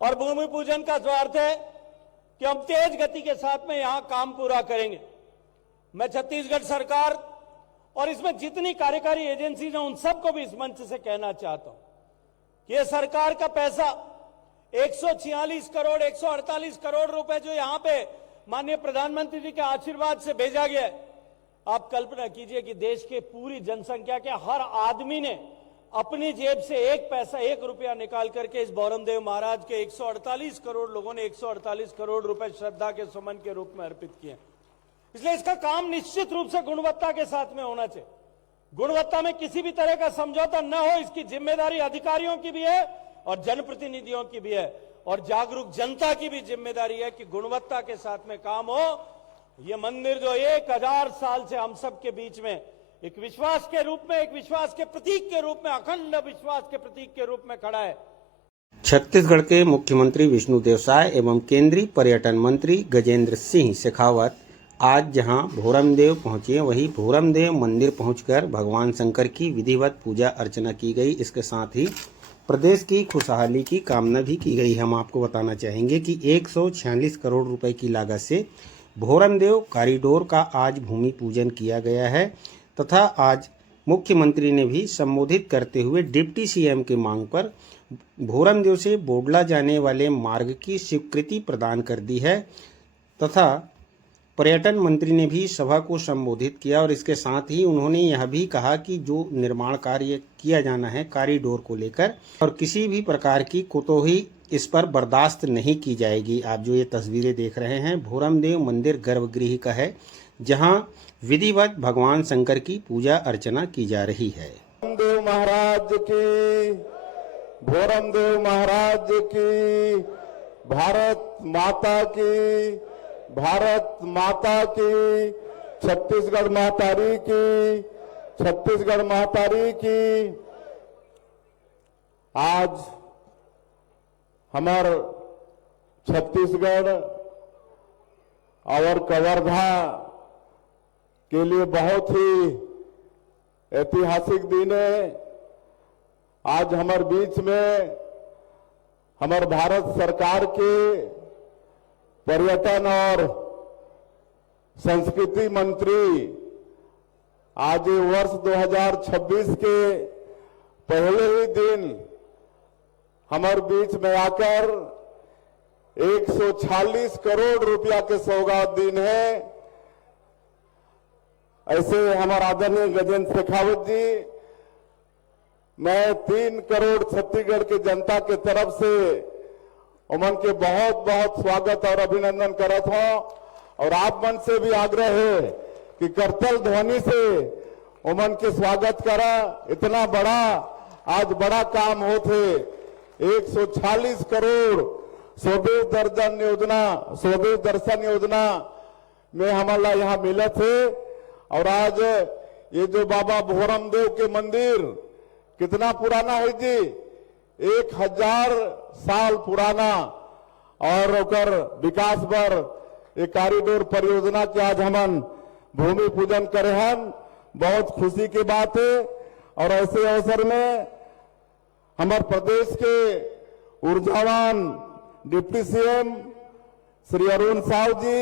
और भूमि पूजन का जो अर्थ है कि हम तेज गति के साथ में यहां काम पूरा करेंगे। मैं छत्तीसगढ़ सरकार और इसमें जितनी कार्यकारी एजेंसीज हैं उन सबको भी इस मंच से कहना चाहता हूं कि ये सरकार का पैसा 146 करोड़ 148 करोड़ रुपए जो यहां पे माननीय प्रधानमंत्री जी के आशीर्वाद से भेजा गया है। आप कल्पना कीजिए कि देश के पूरी जनसंख्या के हर आदमी ने अपनी जेब से एक पैसा, एक रुपया निकाल करके इस भौरमदेव महाराज के 148 करोड़ लोगों ने 148 करोड़ रुपए श्रद्धा के सुमन के रूप में अर्पित किए। इसलिए इसका काम निश्चित रूप से गुणवत्ता के साथ में होना चाहिए। गुणवत्ता में किसी भी तरह का समझौता न हो, इसकी जिम्मेदारी अधिकारियों की भी है और जनप्रतिनिधियों की भी है और जागरूक जनता की भी जिम्मेदारी है कि गुणवत्ता के साथ में काम हो। ये मंदिर जो 1000 साल से हम सब के बीच में एक विश्वास के रूप में, एक विश्वास के प्रतीक के रूप में, अखंड विश्वास के प्रतीक के रूप में खड़ा है। छत्तीसगढ़ के मुख्यमंत्री विष्णुदेव साय एवं केंद्रीय पर्यटन मंत्री गजेंद्र सिंह शेखावत आज जहां भोरमदेव पहुंचे, वहीं भोरमदेव मंदिर पहुंचकर भगवान शंकर की विधिवत पूजा अर्चना की गई। इसके साथ ही प्रदेश की खुशहाली की कामना भी की गई। हम आपको बताना चाहेंगे कि 146 करोड़ रुपए की लागत से भोरमदेव कॉरिडोर का आज भूमि पूजन किया गया है तथा आज मुख्यमंत्री ने भी संबोधित करते हुए डिप्टी सीएम की मांग पर भोरमदेव से बोडला जाने वाले मार्ग की स्वीकृति प्रदान कर दी है तथा पर्यटन मंत्री ने भी सभा को संबोधित किया और इसके साथ ही उन्होंने यह भी कहा कि जो निर्माण कार्य किया जाना है कॉरिडोर को लेकर और किसी भी प्रकार की कुतोही इस पर बर्दाश्त नहीं की जाएगी। आप जो ये तस्वीरें देख रहे हैं भोरमदेव मंदिर गर्भगृह का है, जहां विधिवत भगवान शंकर की पूजा अर्चना की जा रही है। भोरमदेव महाराज की, भोरमदेव महाराज की, भारत माता की, भारत माता की, छत्तीसगढ़ महातारी की, छत्तीसगढ़ महातारी की। आज हमार छत्तीसगढ़ और कवर्धा के लिए बहुत ही ऐतिहासिक दिन है। आज हमारे बीच में हमारे भारत सरकार के पर्यटन और संस्कृति मंत्री आज वर्ष 2026 के पहले ही दिन हमारे बीच में आकर 146 करोड़ रुपया के सौगात दिन है। ऐसे हमारे आदरणीय गजेंद्र शेखावत जी, मैं 3 करोड़ छत्तीसगढ़ की जनता के तरफ से उमन के बहुत बहुत स्वागत और अभिनंदन करत हूं और आप मन से भी आग्रह है कि करतल ध्वनि से उमन के स्वागत करा। इतना बड़ा आज बड़ा काम होते 146 करोड़ स्वदेश दर्शन योजना में हमारा यहाँ मिले थे और आज ये जो बाबा भोरमदेव के मंदिर कितना पुराना है जी, 1000 साल पुराना और ओकर विकास पर एक कॉरिडोर परियोजना के आज हम भूमि पूजन करे हैं। बहुत खुशी की बात है और ऐसे अवसर में हमारे प्रदेश के ऊर्जावान डिप्टी सीएम श्री अरुण साहू जी,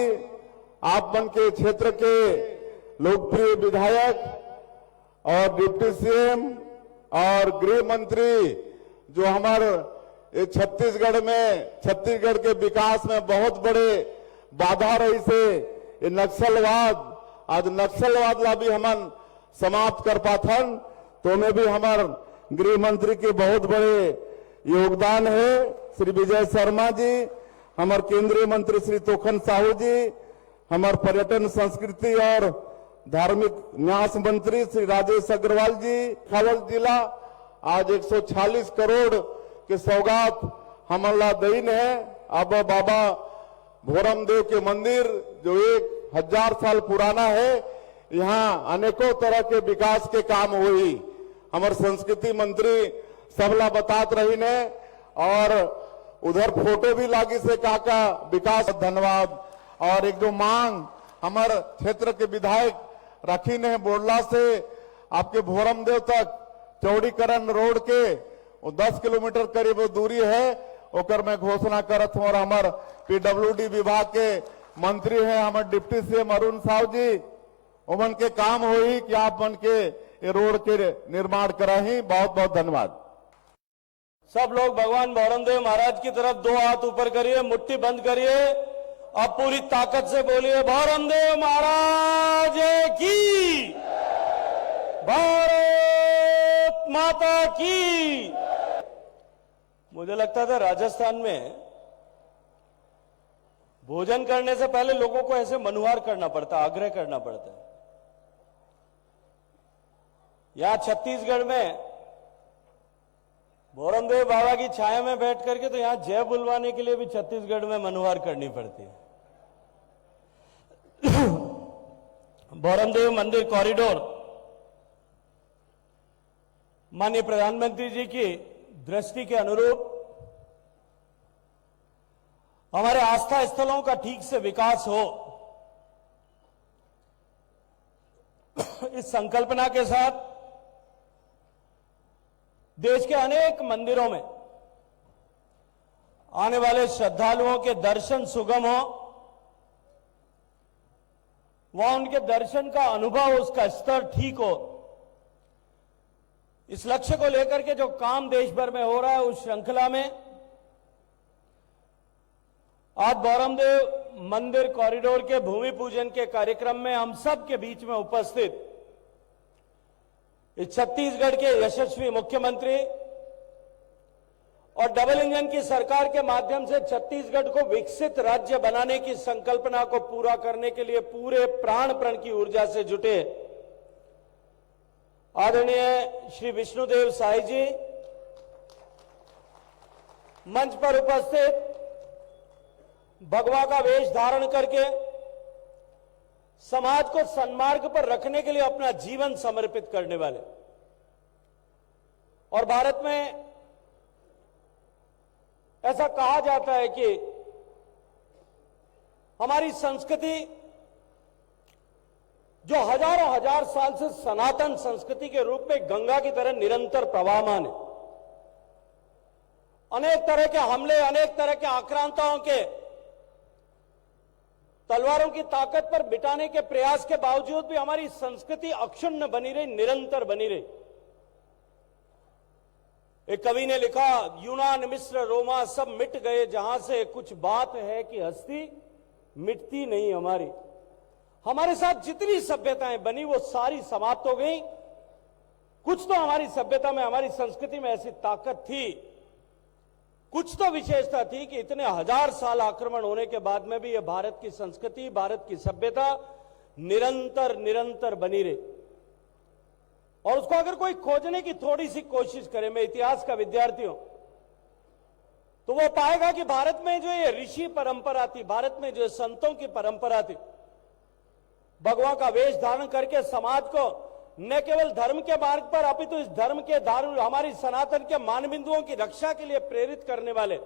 आप मन के क्षेत्र के लोकप्रिय विधायक और डिप्टी सीएम और गृह मंत्री जो हमारे छत्तीसगढ़ के विकास में बहुत बड़े बाधा रही से ये नक्सलवाद, आज नक्सलवाद ला भी हमन समाप्त कर पाथन, तो में भी हमारे गृह मंत्री के बहुत बड़े योगदान है। श्री विजय शर्मा जी, हमारे केंद्रीय मंत्री श्री तोखन साहू जी, हमारे पर्यटन संस्कृति और धार्मिक न्यास मंत्री श्री राजेश अग्रवाल जी, खवल जिला आज 146 करोड़ के सौगात हमारा दिन है। अब बाबा भोरमदेव के मंदिर जो 1000 साल पुराना है, यहाँ अनेकों तरह के विकास के काम हुई। हमारे संस्कृति मंत्री सबला बतात रही ने और उधर फोटो भी लागी से काका विकास धन्यवाद। और एक जो मांग हमारे क्षेत्र के विधायक रखी ने बोडला से आपके भोरमदेव तक चौड़ीकरण रोड के 10 किलोमीटर करीब दूरी है ओकर मैं घोषणा करत हूं। और हमार पीडब्ल्यूडी विभाग के मंत्री हैं हमारे डिप्टी सीएम अरुण साहू जी, उमन के काम होई कि आप मन के ये रोड के निर्माण कराही। बहुत बहुत धन्यवाद। सब लोग भगवान भौरमदेव महाराज की तरफ दो हाथ ऊपर करिए, मुट्ठी बंद करिए, अब पूरी ताकत से बोलिए भौरमदेव महाराज की, भारत माता की। मुझे लगता था राजस्थान में भोजन करने से पहले लोगों को ऐसे मनुहार करना पड़ता, आग्रह करना पड़ता है। यहां छत्तीसगढ़ में भौरमदेव बाबा की छाया में बैठ करके तो यहां जय बुलवाने के लिए भी छत्तीसगढ़ में मनुहार करनी पड़ती है। भौरमदेव मंदिर कॉरिडोर माननीय प्रधानमंत्री जी की दृष्टि के अनुरूप हमारे आस्था स्थलों का ठीक से विकास हो, इस संकल्पना के साथ देश के अनेक मंदिरों में आने वाले श्रद्धालुओं के दर्शन सुगम हो, वहां उनके दर्शन का अनुभव, उसका स्तर ठीक हो, इस लक्ष्य को लेकर के जो काम देश भर में हो रहा है, उस श्रृंखला में आज भौरमदेव मंदिर कॉरिडोर के भूमि पूजन के कार्यक्रम में हम सब के बीच में उपस्थित इस छत्तीसगढ़ के यशस्वी मुख्यमंत्री और डबल इंजन की सरकार के माध्यम से छत्तीसगढ़ को विकसित राज्य बनाने की संकल्पना को पूरा करने के लिए पूरे प्राण प्रण की ऊर्जा से जुटे आदरणीय श्री विष्णुदेव साई जी, मंच पर उपस्थित भगवा का वेश धारण करके समाज को सन्मार्ग पर रखने के लिए अपना जीवन समर्पित करने वाले, और भारत में ऐसा कहा जाता है कि हमारी संस्कृति जो हजारों हजार साल से सनातन संस्कृति के रूप में गंगा की तरह निरंतर प्रवाहमान है, अनेक तरह के हमले, अनेक तरह के आक्रांताओं के तलवारों की ताकत पर मिटाने के प्रयास के बावजूद भी हमारी संस्कृति अक्षुण्ण बनी रही, निरंतर बनी रही। एक कवि ने लिखा, यूनान मिस्र रोमा सब मिट गए जहां से, कुछ बात है कि हस्ती मिटती नहीं हमारी। हमारे साथ जितनी सभ्यताएं बनी वो सारी समाप्त हो गई। कुछ तो हमारी सभ्यता में, हमारी संस्कृति में ऐसी ताकत थी, कुछ तो विशेषता थी कि इतने हजार साल आक्रमण होने के बाद में भी यह भारत की संस्कृति, भारत की सभ्यता निरंतर निरंतर बनी रही। और उसको अगर कोई खोजने की थोड़ी सी कोशिश करे, मैं इतिहास का विद्यार्थी हूं, तो वो पाएगा कि भारत में जो ये ऋषि परंपरा थी, भारत में जो संतों की परंपरा थी, भगवा का वेश धारण करके समाज को न केवल धर्म के मार्ग पर अपितु इस धर्म के हमारी सनातन के मानबिंदुओं की रक्षा के लिए प्रेरित करने वाले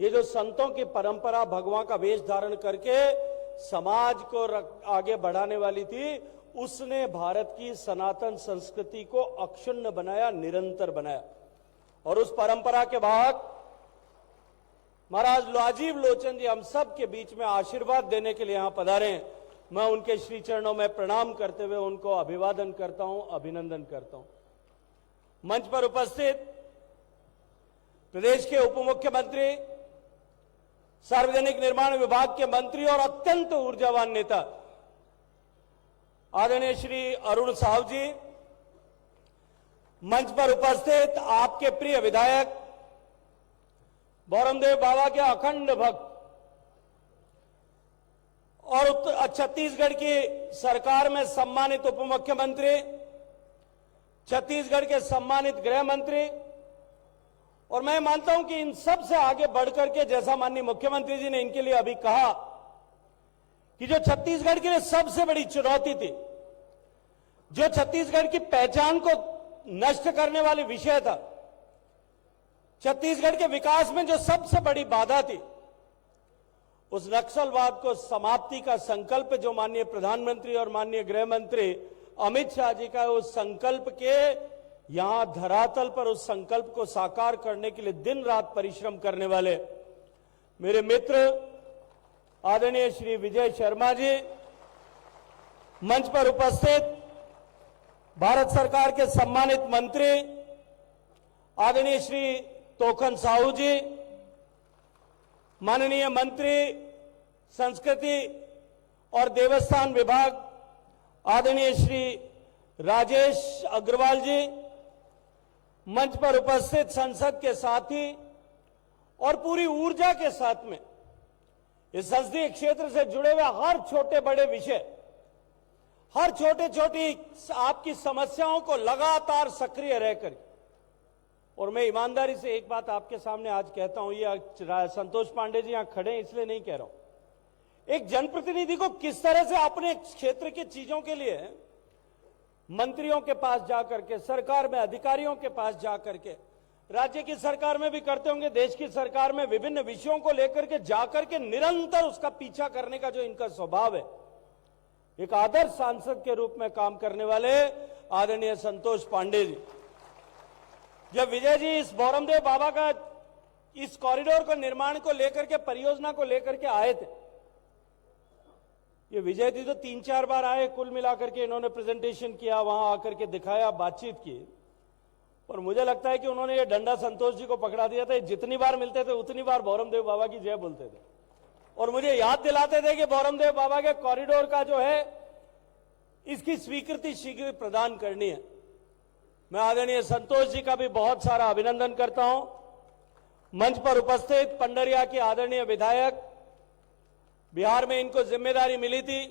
ये जो संतों की परंपरा भगवा का वेश धारण करके समाज को आगे बढ़ाने वाली थी, उसने भारत की सनातन संस्कृति को अक्षुण्ण बनाया, निरंतर बनाया। और उस परंपरा के बाद महाराज राजीव लोचन जी हम सब के बीच में आशीर्वाद देने के लिए यहां पधारे हैं। मैं उनके श्री चरणों में प्रणाम करते हुए उनको अभिवादन करता हूं, अभिनंदन करता हूं। मंच पर उपस्थित प्रदेश के उप मुख्यमंत्री, सार्वजनिक निर्माण विभाग के मंत्री और अत्यंत ऊर्जावान नेता आदरणीय श्री अरुण साहू जी, मंच पर उपस्थित आपके प्रिय विधायक, भौरमदेव बाबा के अखंड भक्त और छत्तीसगढ़ की सरकार में सम्मानित उप मुख्यमंत्री, छत्तीसगढ़ के सम्मानित गृह मंत्री, और मैं मानता हूं कि इन सब से आगे बढ़कर के, जैसा माननीय मुख्यमंत्री जी ने इनके लिए अभी कहा कि जो छत्तीसगढ़ के लिए सबसे बड़ी चुनौती थी, जो छत्तीसगढ़ की पहचान को नष्ट करने वाले विषय था, छत्तीसगढ़ के विकास में जो सबसे बड़ी बाधा थी, उस नक्सलवाद को समाप्ति का संकल्प जो माननीय प्रधानमंत्री और माननीय गृह मंत्री अमित शाह जी का, उस संकल्प के यहां धरातल पर उस संकल्प को साकार करने के लिए दिन रात परिश्रम करने वाले मेरे मित्र आदरणीय श्री विजय शर्मा जी, मंच पर उपस्थित भारत सरकार के सम्मानित मंत्री आदरणीय श्री तोखन साहू जी, माननीय मंत्री संस्कृति और देवस्थान विभाग आदरणीय श्री राजेश अग्रवाल जी, मंच पर उपस्थित संसद के साथी और पूरी ऊर्जा के साथ में इस संसदीय क्षेत्र से जुड़े हुए हर छोटे बड़े विषय, हर छोटे छोटी आपकी समस्याओं को लगातार सक्रिय रहकर, और मैं ईमानदारी से एक बात आपके सामने आज कहता हूं, ये संतोष पांडे जी यहां खड़े हैं इसलिए नहीं कह रहा हूं, एक जनप्रतिनिधि को किस तरह से अपने क्षेत्र की चीजों के लिए मंत्रियों के पास जाकर के, सरकार में अधिकारियों के पास जाकर के, राज्य की सरकार में भी करते होंगे, देश की सरकार में विभिन्न विषयों को लेकर के जाकर के निरंतर उसका पीछा करने का जो इनका स्वभाव है, एक आदर्श सांसद के रूप में काम करने वाले आदरणीय संतोष पांडे जी, जब विजय जी इस भौरमदेव बाबा का इस कॉरिडोर को निर्माण को लेकर के, परियोजना को लेकर के आए थे, ये विजय जी तो 3-4 बार आए, कुल मिलाकर के इन्होंने प्रेजेंटेशन किया, वहां आकर के दिखाया, बातचीत की, और मुझे लगता है कि उन्होंने ये डंडा संतोष जी को पकड़ा दिया था, जितनी बार मिलते थे उतनी बार भौरमदेव बाबा की जय बोलते थे और मुझे याद दिलाते थे कि भौरमदेव बाबा के कॉरिडोर का जो है इसकी स्वीकृति शीघ्र प्रदान करनी है। मैं आदरणीय संतोष जी का भी बहुत सारा अभिनंदन करता हूं। मंच पर उपस्थित पंडरिया के आदरणीय विधायक, बिहार में इनको जिम्मेदारी मिली थी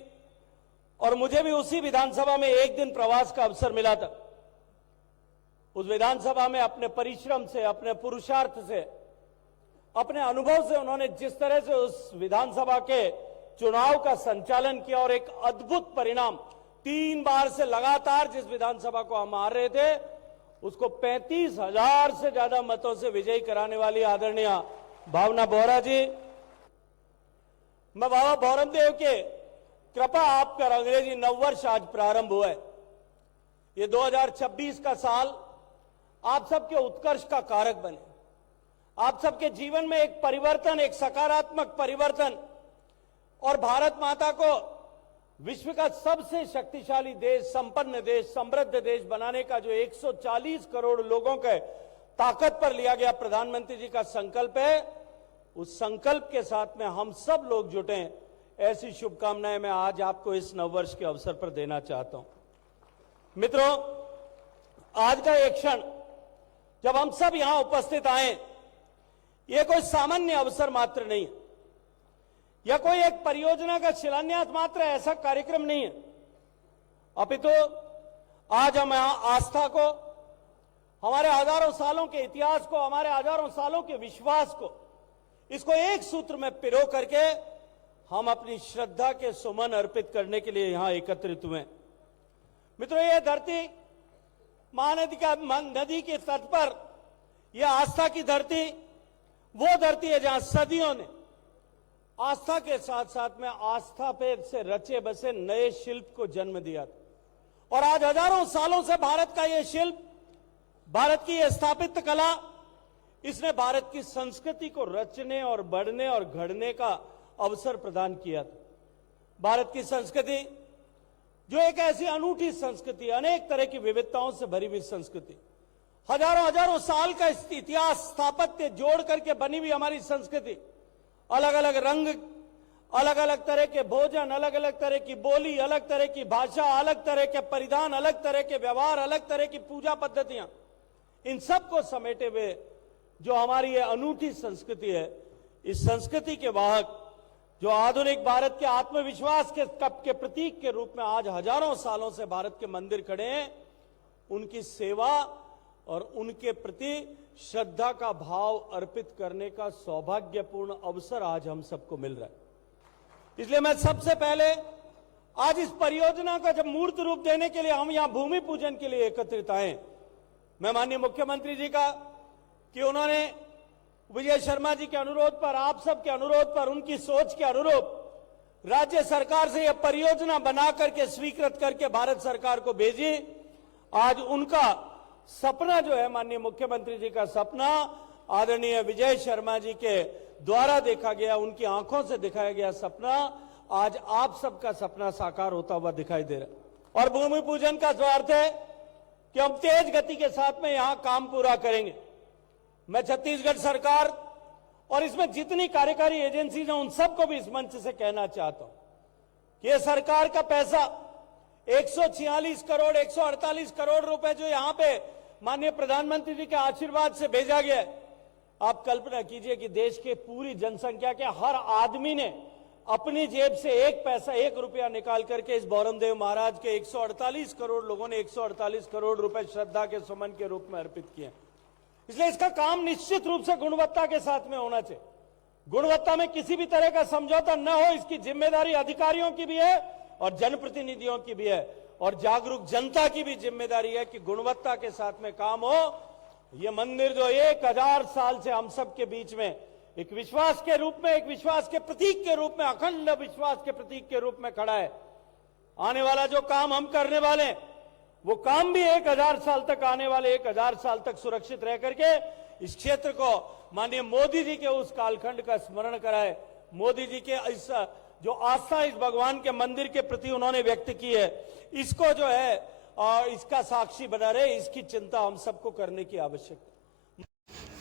और मुझे भी उसी विधानसभा में एक दिन प्रवास का अवसर मिला था। उस विधानसभा में अपने परिश्रम से, अपने पुरुषार्थ से, अपने अनुभव से उन्होंने जिस तरह से उस विधानसभा के चुनाव का संचालन किया और एक अद्भुत परिणाम, 3 बार से लगातार जिस विधानसभा को हम हार रहे थे उसको 35,000 से ज्यादा मतों से विजयी कराने वाली आदरणीय भावना बोहरा जी, मैं बाबा भौरमदेव के कृपा आप पर अंग्रेजी नववर्ष आज प्रारंभ हुआ है। ये 2026 का साल आप सबके उत्कर्ष का कारक बने, आप सबके जीवन में एक परिवर्तन, एक सकारात्मक परिवर्तन और भारत माता को विश्व का सबसे शक्तिशाली देश, संपन्न देश, समृद्ध देश बनाने का जो 140 करोड़ लोगों के ताकत पर लिया गया प्रधानमंत्री जी का संकल्प है, उस संकल्प के साथ में हम सब लोग जुटे, ऐसी शुभकामनाएं मैं आज आपको इस नववर्ष के अवसर पर देना चाहता हूं। मित्रों, आज का एक क्षण जब हम सब यहां उपस्थित आए, यह कोई सामान्य अवसर मात्र नहीं है, यह कोई एक परियोजना का शिलान्यास मात्र ऐसा कार्यक्रम नहीं है, अपितु आज हम यहां आस्था को, हमारे हजारों सालों के इतिहास को, हमारे हजारों सालों के विश्वास को, इसको एक सूत्र में पिरो करके हम अपनी श्रद्धा के सुमन अर्पित करने के लिए यहां एकत्रित हुए। मित्रों, यह धरती नदी के तट पर यह आस्था की धरती वो धरती है जहां सदियों ने आस्था के साथ साथ में आस्था पे से रचे बसे नए शिल्प को जन्म दिया था और आज हजारों सालों से भारत का यह शिल्प, भारत की यह स्थापित कला, इसने भारत की संस्कृति को रचने और बढ़ने और घड़ने का अवसर प्रदान किया था। भारत की संस्कृति जो एक ऐसी अनूठी संस्कृति, अनेक तरह की विविधताओं से भरी हुई संस्कृति, हजारों हजारों साल का इतिहास, स्थापत्य जोड़ करके बनी हुई हमारी संस्कृति, अलग अलग रंग, अलग अलग तरह के भोजन, अलग अलग तरह की बोली, अलग तरह की भाषा, अलग तरह के परिधान, अलग तरह के व्यवहार, अलग तरह की पूजा पद्धतियां, इन सब को समेटे हुए जो हमारी ये अनूठी संस्कृति है, इस संस्कृति के वाहक जो आधुनिक भारत के आत्मविश्वास के प्रतीक के रूप में आज हजारों सालों से भारत के मंदिर खड़े हैं, उनकी सेवा और उनके प्रति श्रद्धा का भाव अर्पित करने का सौभाग्यपूर्ण अवसर आज हम सबको मिल रहा है। इसलिए मैं सबसे पहले आज इस परियोजना का जब मूर्त रूप देने के लिए हम यहां भूमि पूजन के लिए एकत्रित आए, मैं माननीय मुख्यमंत्री जी का कि उन्होंने विजय शर्मा जी के अनुरोध पर, आप सब के अनुरोध पर, उनकी सोच के अनुरूप राज्य सरकार से यह परियोजना बना करके स्वीकृत करके भारत सरकार को भेजी। आज उनका सपना जो है माननीय मुख्यमंत्री जी का सपना आदरणीय विजय शर्मा जी के द्वारा देखा गया, उनकी आंखों से दिखाया गया सपना आज आप सबका सपना साकार होता हुआ दिखाई दे रहा है। और भूमि पूजन का जो अर्थ है कि हम तेज गति के साथ में यहां काम पूरा करेंगे। मैं छत्तीसगढ़ सरकार और इसमें जितनी कार्यकारी एजेंसीज हैं उन सबको भी इस मंच से कहना चाहता हूं कि ये सरकार का पैसा 146 करोड़ 148 करोड़ रुपए जो यहां पे माननीय प्रधानमंत्री जी के आशीर्वाद से भेजा गया है। आप कल्पना कीजिए कि देश के पूरी जनसंख्या के हर आदमी ने अपनी जेब से एक पैसा 1 रुपया निकाल करके इस भौरमदेव महाराज के 148 करोड़ लोगों ने 148 करोड़ रुपए श्रद्धा के सुमन के रूप में अर्पित किए। इसलिए इसका काम निश्चित रूप से गुणवत्ता के साथ में होना चाहिए। गुणवत्ता में किसी भी तरह का समझौता न हो, इसकी जिम्मेदारी अधिकारियों की भी है और जनप्रतिनिधियों की भी है और जागरूक जनता की भी जिम्मेदारी है कि गुणवत्ता के साथ में काम हो। ये मंदिर जो 1000 साल से हम सब के बीच में एक विश्वास के रूप में, एक विश्वास के प्रतीक के रूप में, अखंड विश्वास के प्रतीक के रूप में खड़ा है। आने वाला जो काम हम करने वाले हैं वो काम भी 1000 साल तक, आने वाले 1000 साल तक सुरक्षित रह करके इस क्षेत्र को माननीय मोदी जी के उस कालखंड का स्मरण कराए। मोदी जी के इस जो आस्था इस भगवान के मंदिर के प्रति उन्होंने व्यक्त की है, इसको जो है इसका साक्षी बना रहे, इसकी चिंता हम सबको करने की आवश्यकता।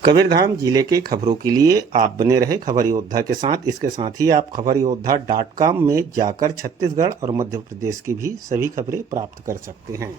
कबीरधाम जिले के खबरों के लिए आप बने रहे खबर योद्धा के साथ। इसके साथ ही आप खबरयोद्धा.com में जाकर छत्तीसगढ़ और मध्य प्रदेश की भी सभी खबरें प्राप्त कर सकते हैं।